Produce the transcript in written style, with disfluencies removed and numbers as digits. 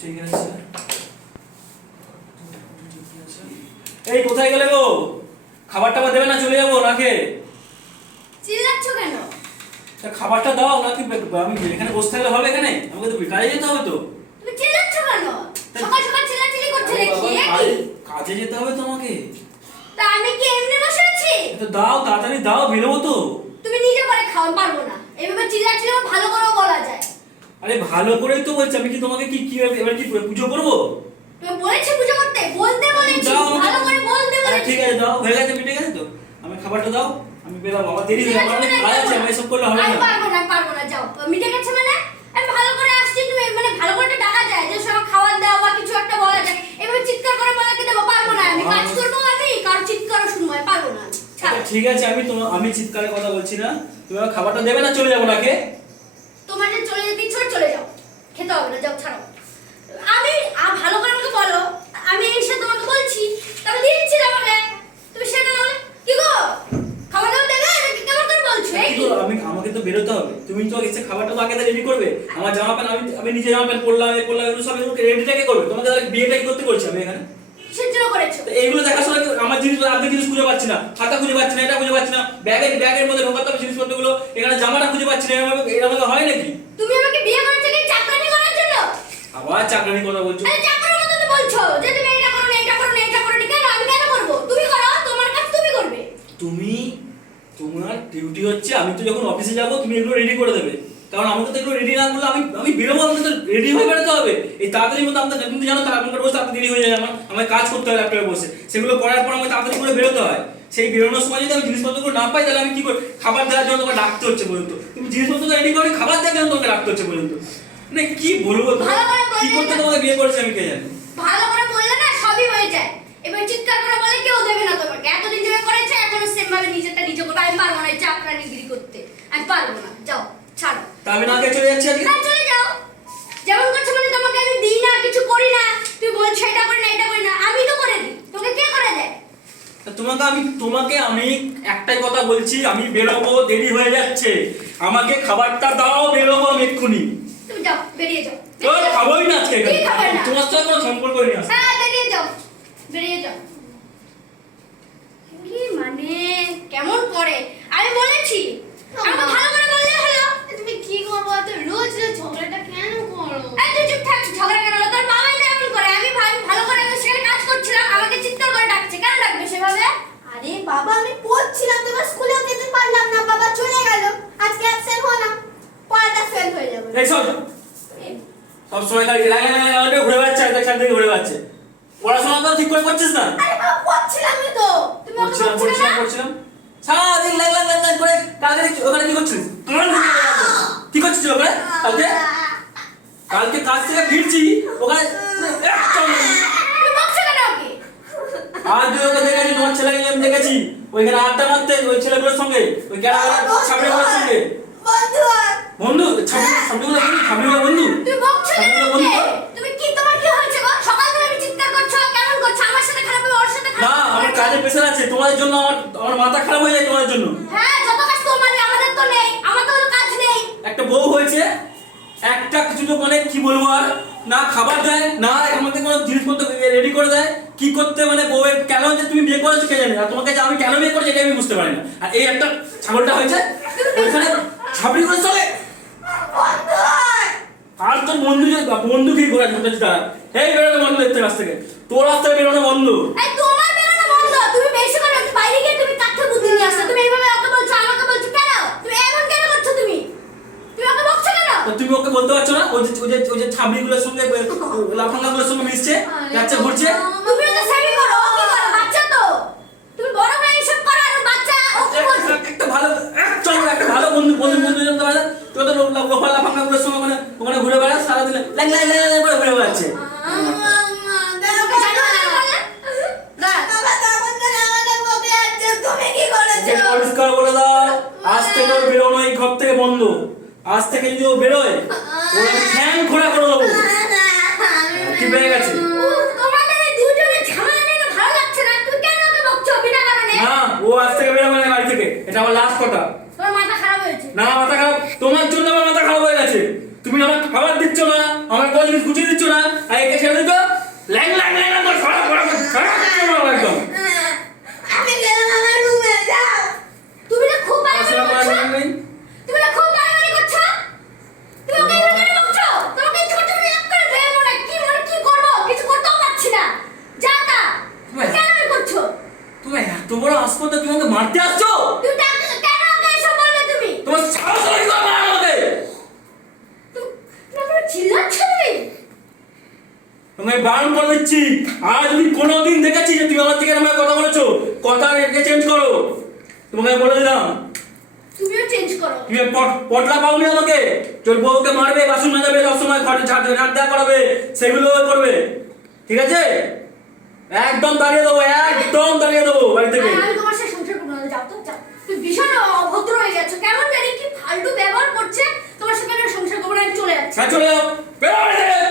ঠিক আছে। এই কোথায় গেলে গো? খাবারটা দেবে না, চলে যাবো না খেয়ে। চিল্লাচ্ছ কেন? খাবারটা দাও, নাকি আমি এখানে বসে থাকলে হবে? এখানে আমাকে তো কাজে যেতে হবে। তো তুমি চিল্লাচ্ছ কেন? সকাল সকাল চিল্লাচিল্লি করছো দেখি। কাজে যেতে হবে তোমাকে। তা আমি কি এমনি বসে আছি? তো দাও, তাড়াতাড়ি দাও, বেরোবো তো। তুমি নিজে করে খাও, পারবো না। এভাবে চিল্লাচিল্লি ভালো করেও বলা যায়। আরে ভালো করেই তো বলছি। আমি কি তোমাকে কি এবার কি পুজো করবো? তুমি বলেছি পুজো করতে, বলতে বলেছি, ভালো করে বলতে বলেছি। ঠিক আছে, দাও, হয়ে গেছে, মিটে গেছে তো। আমি খাবারটা দাও, আমি বেরাবো। আমার দেরি হয়ে যাবে, আমার কাজ আছে, আমি এসব করলে হবে না। আমি পারবো না, যাও। মিটে গেছে মানে আমি ভালো করে আসছি, তুমি মানে ভালো করে ডাকা যায় যে সব খাবার দাও বা কিছু একটা বলা যায়। এভাবে চিৎকার করে বলা কি দেবো? পারবো না। আমি কাজ করবো, আমি কারো চিৎকারও শুনবো, পারবো না। ঠিক আছে, আমি চিৎকারের কথা বলছি না। তুমি আমার খাবারটা দেবে না, চলে যাবো নাকি? তোমার যে চলে যেতে ইচ্ছে চলে যাও, খেতে হবে না, যাও, ছাড়ো। আমি ভালো করে আমাকে বলো, আমি এসে তোমাকে বলছি, তবে দিচ্ছি আমাকে, তুমি সেটা না বলে কি গো খাবার দাবার দেবে নাকি কেমন করে বলছো? এই কি আমাকে তো বেরোতে হবে। তুমি তো এসে খাবারটা তো আগে রেডি করবে। আমার জামা প্যান্ট আমি নিজে জামা প্যান্ট পরলাম, এগুলো সব রেডিটাকে করবে। তোমাকে তাহলে বিয়েটা কি করতে করছি আমি এখানে? কিসের জন্য করেছো? এইগুলো দেখাশোনা আমার জিনিস, আপনি জিনিস খুঁজে পাচ্ছি না, খাতা খুঁজে পাচ্ছি না, এটা খুঁজে পাচ্ছি না, ব্যাগের মধ্যে ঢোকাতে হবে জিনিসপত্রগুলো, এখানে জামাটা খুঁজে পাচ্ছি না। এরকম হয় নাকি? তুমি আমাকে বিয়ে করেছো কি চাকরানি করার জন্য? আবার চাকরানি কথা বলছো? আরে চাকরানির মতো তো বলছো যে তুমি এটা করো না, এটা করো না, এটা করো না। কেন আমি কেন করব? তুমি করো, তোমার কাজ তুমি করবে। তোমার ডিউটি হচ্ছে, আমি তো যখন অফিসে যাব তুমি এগুলো রেডি করে দেবে। কারণ আমাকে তো এগুলো রেডি না করলে আমি বেরোবো, আমাকে তো রেডি হয়ে বেরোতে হবে। এই তাড়াতাড়ির মধ্যে আমাদের তুমি জানো তো, আপনার বসে আপনি দেরি হয়ে যায়। আমার কাজ করতে হয় ল্যাপটপে বসে, সেগুলো করার পর আমাকে তাড়াতাড়ি করে বেরোতে হয়। সেই বেরোনোর সময় যদি আমি জিনিসপত্রগুলো না পাই, তাহলে আমি কি করি? খাবার দেওয়ার জন্য তোমাকে ডাকতে হচ্ছে পর্যন্ত। তুমি জিনিসপত্র রেডি করে খাবার দেওয়ার জন্য তোমাকে ডাকতে হচ্ছে পর্যন্ত। মানে কি বলবো, কি করতে তোমাকে বিয়ে করেছে আমি কে জানি। ভালো করে বললে না সবই হয়ে যায়। এবার চিৎকার করে বলে কেউ দেবে না তোমাকে। এতদিন ধরে করেছে, এখনো সেম ভাবে নিজেরটা নিজে করবে। আমি পারবো না চাকরানিগিরি করতে, আমি পারবো না, যাও, ছাড়ো। তা আমি না খেয়ে চলে যাচ্ছি আজকে। না, চলে যাও। যেমন করছো মানে তোমাকে আমি দিই না, কিছু করি না, তুমি বলছো এটা করি না, এটা করি না, আমি তো করে দিই, তোকে কে করে দেয়? তোমাকে আমি একটাই কথা বলছি, আমি বেরোবো, দেরি হয়ে যাচ্ছে। আমাকে খাবারটা দাও, বেরোবো আমি এক্ষুনি। তুমি যাও, বেরিয়ে যাও। খাবোই না আজকে, কি খাবে না? তোমার সাথে কোনো সম্পর্কই নেই। হ্যাঁ, বেরিয়ে যাও, বেরিয়ে যাও। কি মানে কেমন করে? আমি বলেছি আমাকে ভালো করে বললে হলো। তুমি কি করবো? তো রোজ রোজ ঝগড়াটা কেন করো? এই তুই চুপ থাক, ঝগড়া কেন হলো? তোর বাবাই তো এমন করে। আমি ভালো করে আমি সেখানে কাজ করছিলাম, আমাকে চিৎকার করে ডাকছে। কেন ডাকবে সেভাবে? আরে বাবা, আমি পড়ছিলাম, তোমার স্কুলেও যেতে পারলাম না, বাবা চলে গেল, আজকে অ্যাবসেন্ট হলাম, পড়াটা ফেল হয়ে যাবে। এই সব সময় খালি লাগে ঘুরে বেড়াচ্ছে, একসাথে ঘুরে বেড়াচ্ছে। পড়াশোনা তো ঠিক করে করছিস না? আরে বাবা, পড়ছিলামই তো। তুমি আমাকে পড়ছিলাম সারাদিন লাগ করে। কালকে ওখানে কি করছিস? কি করছিস ওখানে? কালকে কাজ থেকে ফিরছি, ওখানে তুমি বকছো কেন ওকে? আজ ওকে দেখেছি, তোমার ছেলেকে আমি দেখেছি ওইখানে আড্ডা মারতে ওই ছেলেগুলোর সঙ্গে, ওই ছাবড়িগুলোর সঙ্গে। বন্ধু ছাবড়িগুলো বন্ধু। তুমি বকছো কেন ওকে? তুমি কি, তোমার কি হয়েছে গো? সকাল থেকে আমি চিৎকার করছো, কেমন করছো? আমার সাথে খারাপ হবে, ওর সাথে না, খারাপ হবে? আমার কাজের প্রেশার আছে তোমাদের জন্য। আমার মাথা খারাপ হয়ে যায় তোমাদের জন্য। হ্যাঁ, যত কাজ তোমারই, আমাদের তো নেই, আমার তো কোনো কাজ নেই। একটা বউ হয়েছে, একটা কিছু তো মানে কি বলবো আর, না খাবার দেয়, না আমাকে কোনো জিনিসপত্র রেডি করে দেয়। কি করতে মানে বউয়ের কেন যে তুমি বিয়ে করেছো কে জানে, আর তোমাকে যে আমি কেন বিয়ে করেছি এটা আমি বুঝতে পারি না। আর এই একটা ছাগলটা হয়েছে ওইখানে ছাবড়ি করে চলে। আর তোর বন্ধু কি করে ঢুকেছে তারা? এই বেরোনো বন্ধ দেখতে কাছ থেকে, তোর রাস্তা থেকে বেরোনো বন্ধ। এই তোমার বেরোনো বন্ধ। তুমি বেশি করে বাইরে গিয়ে তুমি কাঠে বুদ্ধি নিয়ে আসছো। তুমি এইভাবে ওকে বলছো, আমাকে বলছো কেন? তুমি এমন কেন করছো? তুমি ওকে বকছো কেন? তো তুমি ওকে বলতে পারছো না? ওই যে ছাবড়িগুলোর সঙ্গে লাফাঙ্গাগুলোর সঙ্গে মিশছে, যাচ্ছে ঘুরছে। তুমি ওকে সেভি করো, ও কি করে? বাচ্চা তো। তুমি বড় হয়ে এসব করো, আর বাচ্চা ও কি করছে? একটা ভালো বন্ধু জানতে পারে। তুই তো লাফাঙ্গাগুলোর সঙ্গে ওখানে ঘুরে বেড়াস সারাদিন, করে ঘুরে বেড়াচ্ছে। পরিষ্কার বলে দাও, আজ থেকে ওর বেরোনো এই ঘর থেকে বন্ধ। আজ থেকে যদি ও বেরোয়, ওর আমি ঠ্যাং খোঁড়া করে দেবো। কি বেড়ে গেছে? না, ও আজ থেকে বেরোবে না বাড়ি থেকে, এটা আমার লাস্ট কথা। না, মাথা খারাপ তোমার জন্য, আমার মাথা খারাপ হয়ে গেছে। তুমি আমার খাবার দিচ্ছ না, আমার কোনো জিনিস গুছিয়ে দিচ্ছ না, বারণ করে দিচ্ছি, আর যদি কোনোদিন দেখেছি যে তুমি আমার থেকে এরকম কথা বলেছো, কথা রেখে চেঞ্জ করো, তোমাকে বলে দিলাম। তুমিও চেঞ্জ করো। তুমি পটলা পাওনি আমাকে, তোর বউকে মারবে, বাসন মাজাবে, সবসময় ঘরে ঝাড় দেওয়া করাবে, সেগুলো করবে, ঠিক আছে? একদম দাঁড়িয়ে দেবো, একদম দাঁড়িয়ে দেবো বাড়ি থেকে। আমি তোমার সাথে সংসার করবো না, যাও তো যাও। তুমি ভীষণ অভদ্র হয়ে যাচ্ছ, কেমন জানি কি ফালতু ব্যবহার করছে, তোমার সাথে আমি আর সংসার করবো না, আমি চলে যাচ্ছি। চলে যাও, বেরো বাড়ি থেকে।